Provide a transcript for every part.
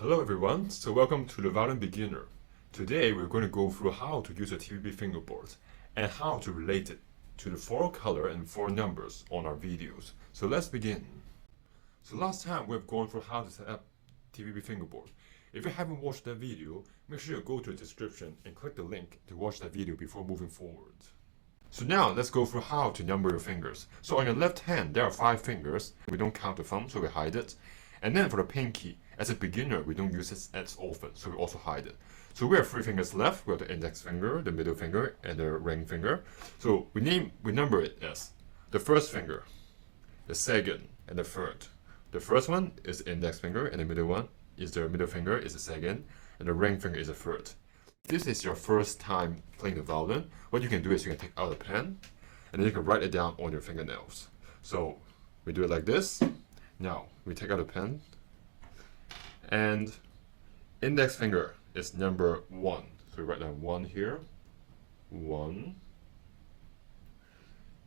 Hello everyone, so welcome to the Violin Beginner. Today we're going to go through how to use a TVB Fingerboard and how to relate it to the 4 color and 4 numbers on our videos. So let's begin. So last time we've gone through how to set up TVB Fingerboard. If you haven't watched that video, make sure you go to the description and click the link to watch that video before moving forward. So now let's go through how to number your fingers. So on your left hand there are 5 fingers. We don't count the thumb, so we hide it. And then for the pinky, as a beginner, we don't use it as often, so we also hide it. So we have 3 fingers left. We have the index finger, the middle finger, and the ring finger. So we number it as the first finger, the second, and the third. The first one is the index finger, and the middle one is the middle finger, is the second, and the ring finger is the third. This is your first time playing the violin. What you can do is you can take out a pen, and then you can write it down on your fingernails. So we do it like this. Now we take out a pen, and index finger is number 1. So we write down 1 here, 1.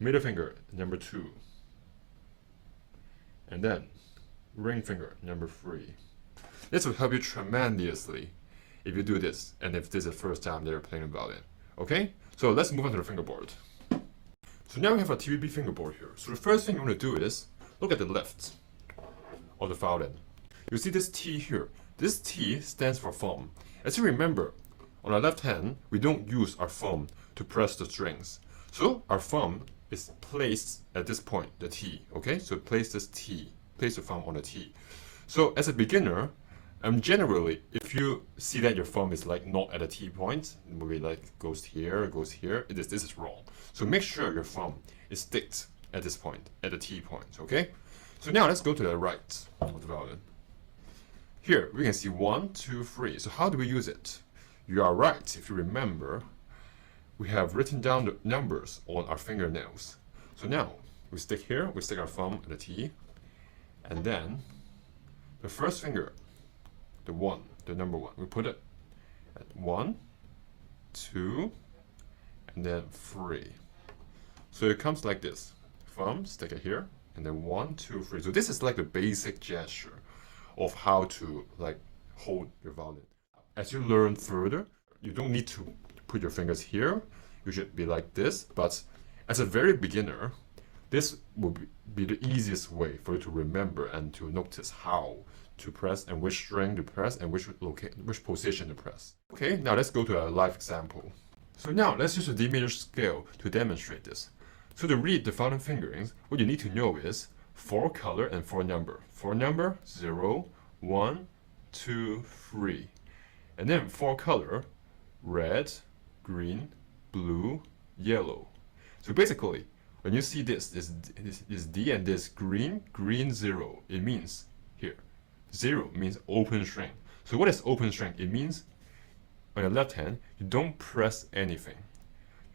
Middle finger, number 2. And then ring finger, number 3. This will help you tremendously if you do this, and if this is the first time that you're playing the violin. Okay? So let's move on to the fingerboard. So now we have a TVB fingerboard here. So the first thing you want to do is look at the left of the violin. You see this T here. This T stands for thumb. As you remember, on our left hand, we don't use our thumb to press the strings. So our thumb is placed at this point, the T. Okay, so place this T, place the thumb on the T. So as a beginner, generally, if you see that your thumb is like not at a T point, maybe like goes here, this is wrong. So make sure your thumb is sticked at this point, at the T point. Okay. So now let's go to the right of the violin. Here we can see 1, 2, 3. So how do we use it? You are right. If you remember, we have written down the numbers on our fingernails. So now we stick here, we stick our thumb at the T, and then the first finger, the 1, the number 1, we put it at 1, 2, and then 3. So it comes like this. Thumb, stick it here, and then 1, 2, 3. So this is like the basic gesture of how to like hold your violin. As you learn further, you don't need to put your fingers here. You should be like this. But as a very beginner, this will be the easiest way for you to remember and to notice how to press and which string to press and which position to press. Okay, now let's go to a live example. So now let's use a D major scale to demonstrate this. So to read the violin fingerings, what you need to know is 4 color and 4 number. 4 number, 0, 1, 2, 3. And then 4 color, red, green, blue, yellow. So basically, when you see this D and this green, 0, it means here. 0 means open string. So what is open string? It means on your left hand, you don't press anything.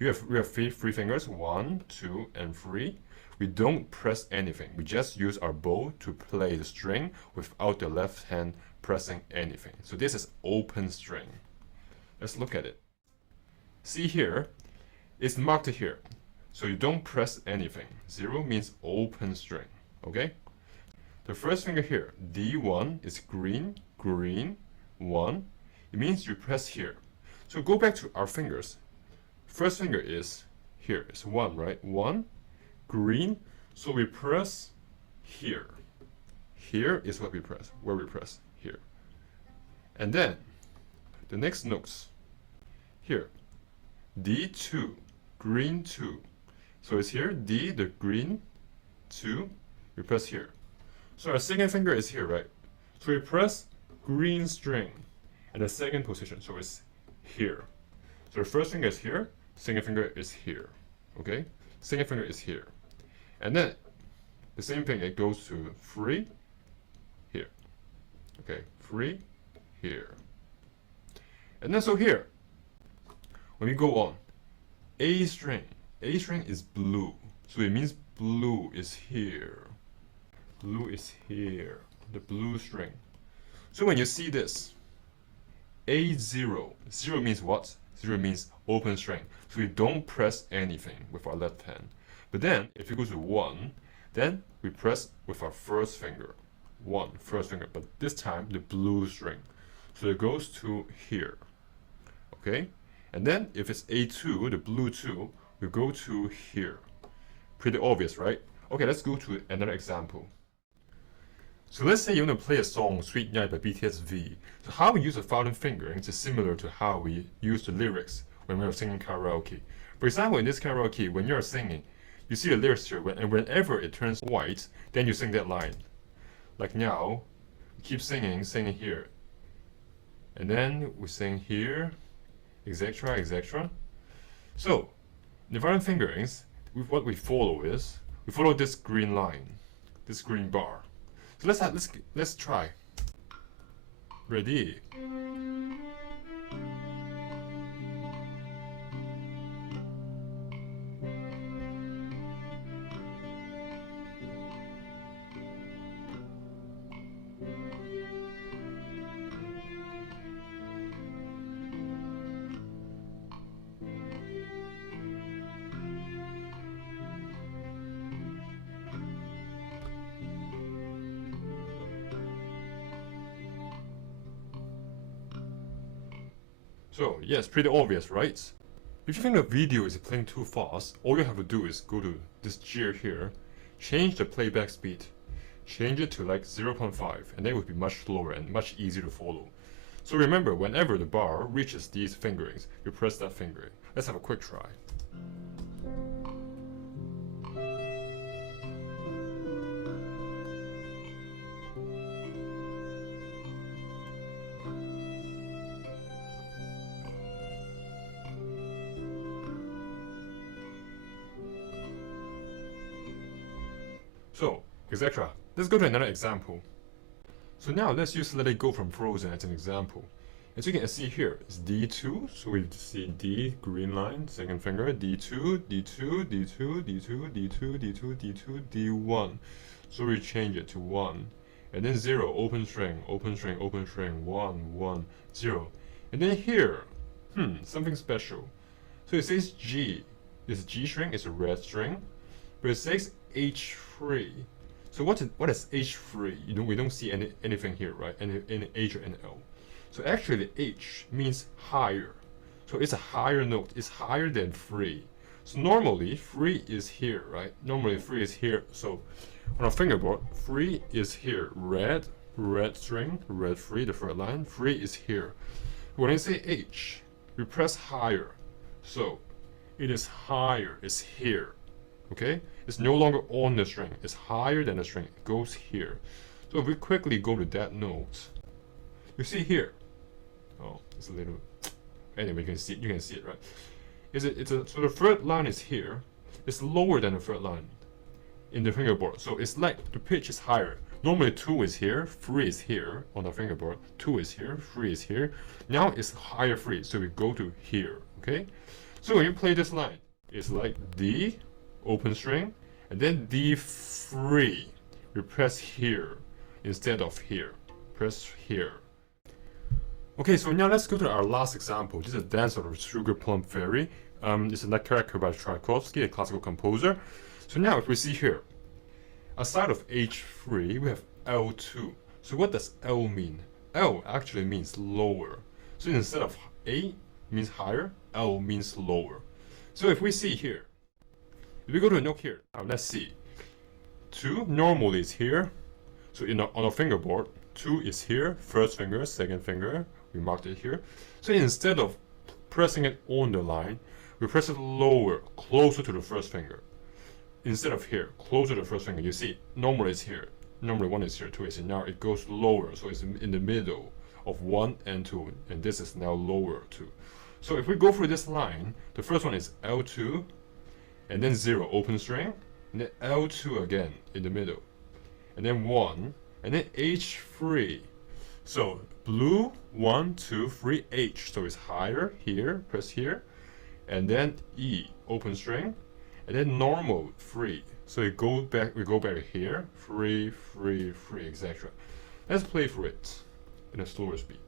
We have 3 fingers, 1, 2, and 3. We don't press anything. We just use our bow to play the string without the left hand pressing anything. So this is open string. Let's look at it. See here, it's marked here. So you don't press anything. 0 means open string. Okay? The first finger here, D1 is green, 1. It means you press here. So go back to our fingers. First finger is here. It's 1, right? 1. Green, so we press here. Here is what we press, where we press here. And then the next notes here, D2, green 2. So it's here, D, the green 2, we press here. So our second finger is here, right? So we press green string and the second position, so it's here. So the first finger is here, second finger is here. Okay? Second finger is here. And then the same thing, it goes to 3 here. Okay, 3 here. And then so here, when we go on, A string is blue. So it means blue is here. Blue is here, the blue string. So when you see this, A0, 0 means what? 0 means open string. So we don't press anything with our left hand. But then, if you go to 1, then we press with our first finger. 1, first finger, but this time the blue string. So it goes to here. Okay? And then if it's A2, the blue 2, we go to here. Pretty obvious, right? Okay, let's go to another example. So let's say you want to play a song, Sweet Night by BTS-V. So how we use the violin fingering is similar to how we use the lyrics when we are singing karaoke. For example, in this karaoke, when you are singing, you see the lyrics here, and whenever it turns white, then you sing that line. Like now, keep singing here. And then we sing here, etc., etc. So, in the violin fingerings, what we follow is, we follow this green line, this green bar. So let's try. Ready? So, yes, pretty obvious, right? If you think the video is playing too fast, all you have to do is go to this gear here, change the playback speed, change it to like 0.5, and then it would be much slower and much easier to follow. So remember, whenever the bar reaches these fingerings, you press that fingering. Let's have a quick try. So, etc. Let's go to another example. So now let's use Let It Go from Frozen as an example. As you can see here, it's D2, so we see D, green line, second finger, D2, D2, D2, D2, D2, D2, D2, D1. So we change it to 1, and then 0, open string, open string, open string, 1, 1, 0. And then here, something special. So it says G. This G string is a red string, but it says H3. So what is H3? We don't see anything here, right? Any H or any L. So actually the H means higher. So it's a higher note. It's higher than 3. So normally 3 is here, right? Normally 3 is here. So on a fingerboard, 3 is here. Red string, red 3, the third line. 3 is here. When I say H, we press higher. So it is higher. It's here. Okay? It's no longer on the string. It's higher than the string. It goes here. So if we quickly go to that note, you see here. Oh, it's a little. Anyway, you can see it, right? So the third line is here. It's lower than the third line in the fingerboard. So it's like the pitch is higher. Normally 2 is here, 3 is here on the fingerboard. 2 is here, 3 is here. Now it's higher 3, so we go to here. Okay? So when you play this line, it's like D, open string, and then D3. We press here instead of here. Press here. Okay, so now let's go to our last example. This is a dance of the Sugar Plum Fairy. It's a nutcracker by Tchaikovsky, a classical composer. So now if we see here, aside of H3, we have L2. So what does L mean? L actually means lower. So instead of A means higher, L means lower. So if we see here, if we go to a note here, now let's see. 2 normally is here. So on a fingerboard, 2 is here, first finger, second finger. We marked it here. So instead of pressing it on the line, we press it lower, closer to the first finger. Instead of here, closer to the first finger. You see, normally it's here. Normally 1 is here, 2 is here. Now it goes lower, so it's in the middle of 1 and 2, and this is now lower 2. So if we go through this line, the first one is L2, and then 0, open string, and then L2 again in the middle, and then 1, and then H3. So blue 1, 2, 3, H. So it's higher here, press here, and then E, open string, and then normal 3. So we go back here, 3, 3, 3, etc. Let's play through it in a slower speed.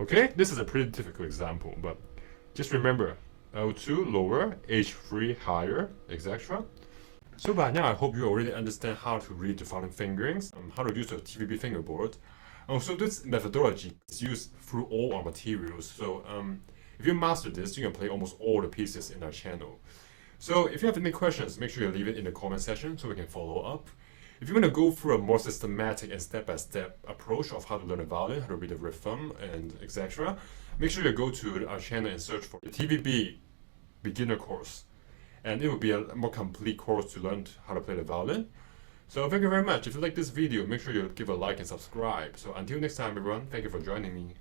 Okay, this is a pretty difficult example, but just remember L2 lower, H3 higher, etc. So by now, I hope you already understand how to read the violin fingerings, how to use the TVB fingerboard. Also, this methodology is used through all our materials. So if you master this, you can play almost all the pieces in our channel. So if you have any questions, make sure you leave it in the comment section so we can follow up. If you want to go through a more systematic and step-by-step approach of how to learn a violin, how to read a rhythm, and etc., make sure you go to our channel and search for the TVB beginner course. And it will be a more complete course to learn how to play the violin. So thank you very much. If you like this video, make sure you give a like and subscribe. So until next time, everyone, thank you for joining me.